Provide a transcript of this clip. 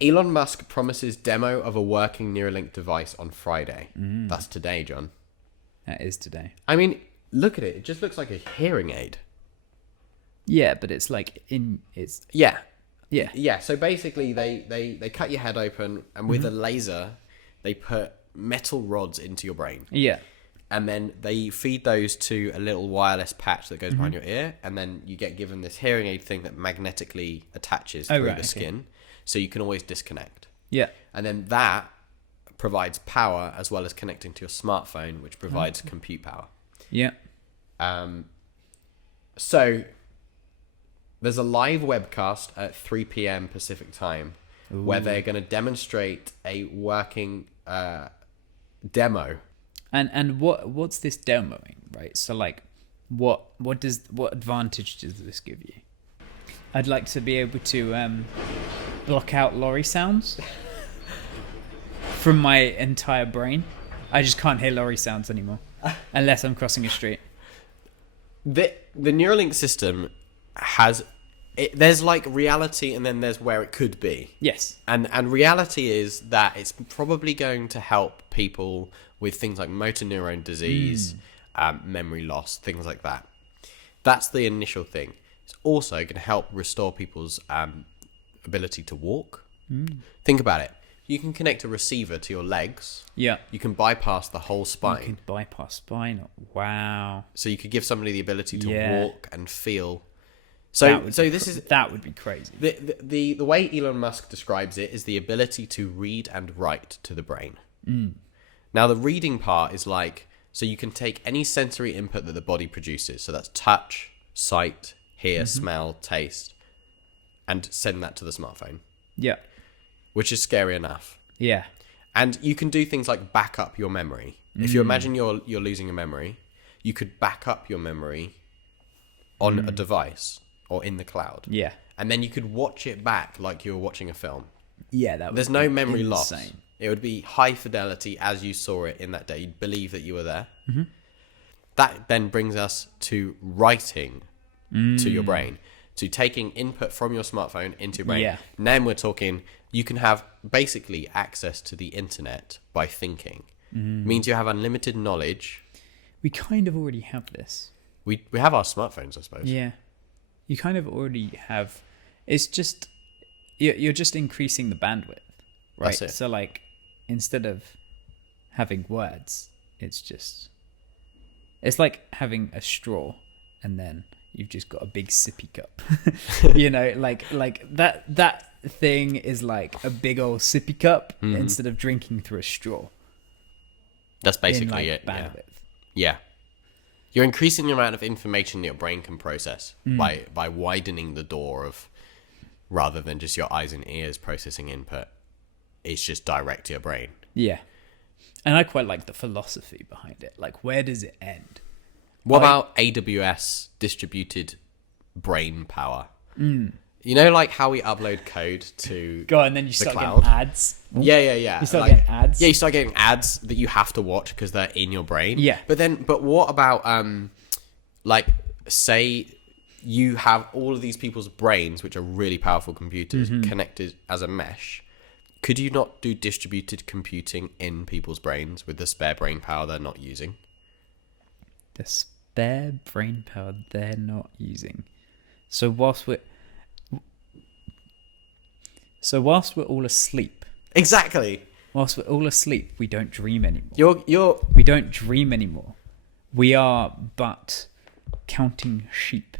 Elon Musk promises demo of a working Neuralink device on Friday. That's today, John. That is today. I mean, look at it. It just looks like a hearing aid. Yeah, but it's like Yeah. Yeah. Yeah, so basically they cut your head open, and with a laser, they put metal rods into your brain. Yeah. And then they feed those to a little wireless patch that goes behind your ear, and then you get given this hearing aid thing that magnetically attaches through the skin, so you can always disconnect. Yeah. And then that provides power as well as connecting to your smartphone, which provides compute power. Yeah. So there's a live webcast at 3 p.m. Pacific time where they're going to demonstrate a working demo. And what's this demoing, right? So like, what advantage does this give you? I'd like to be able to block out lorry sounds from my entire brain. I just can't hear lorry sounds anymore unless I'm crossing a street. The Neuralink system has there's like reality, and then there's where it could be. Yes. And reality is that it's probably going to help people with things like motor neuron disease, memory loss, things like that. That's the initial thing. It's also going to help restore people's ability to walk. Think about it. You can connect a receiver to your legs. Yeah. You can bypass the whole spine. You can bypass spine. Wow. So you could give somebody the ability to walk and feel. That would be crazy. The way Elon Musk describes it is the ability to read and write to the brain. Now the reading part is like, so you can take any sensory input that the body produces. So that's touch, sight, hear, smell, taste, and send that to the smartphone. Yeah. Which is scary enough. Yeah. And you can do things like back up your memory. If you imagine you're losing a memory, you could back up your memory on a device or in the cloud. Yeah. And then you could watch it back like you were watching a film. Yeah, that would There's no memory loss. insane. It would be high fidelity as you saw it in that day. You'd believe that you were there. That then brings us to writing to your brain, to taking input from your smartphone into your brain. Yeah. And then we're talking, you can have basically access to the internet by thinking. Means you have unlimited knowledge. We kind of already have this. We have our smartphones, I suppose. Yeah. You kind of already have. It's just, you're just increasing the bandwidth, right? That's it. So like, instead of having words, it's like having a straw and then you've just got a big sippy cup. You know, like that thing is like a big old sippy cup instead of drinking through a straw. That's basically in, like, it. bandwidth. Yeah. You're increasing the amount of information that your brain can process by widening the door of, rather than just your eyes and ears processing input, it's just direct to your brain. Yeah. And I quite like the philosophy behind it. Like, where does it end? What about AWS distributed brain power? You know, like how we upload code to Go on, and then you the start cloud? getting ads. Yeah. You start Like, getting ads. Yeah, you start getting ads that you have to watch because they're in your brain. Yeah. But what about like, say you have all of these people's brains, which are really powerful computers, connected as a mesh. Could you not do distributed computing in people's brains with the spare brain power they're not using? The spare brain power they're not using. So whilst we're all asleep. Exactly. Whilst we're all asleep, we don't dream anymore. You're We don't dream anymore. We are but counting sheep.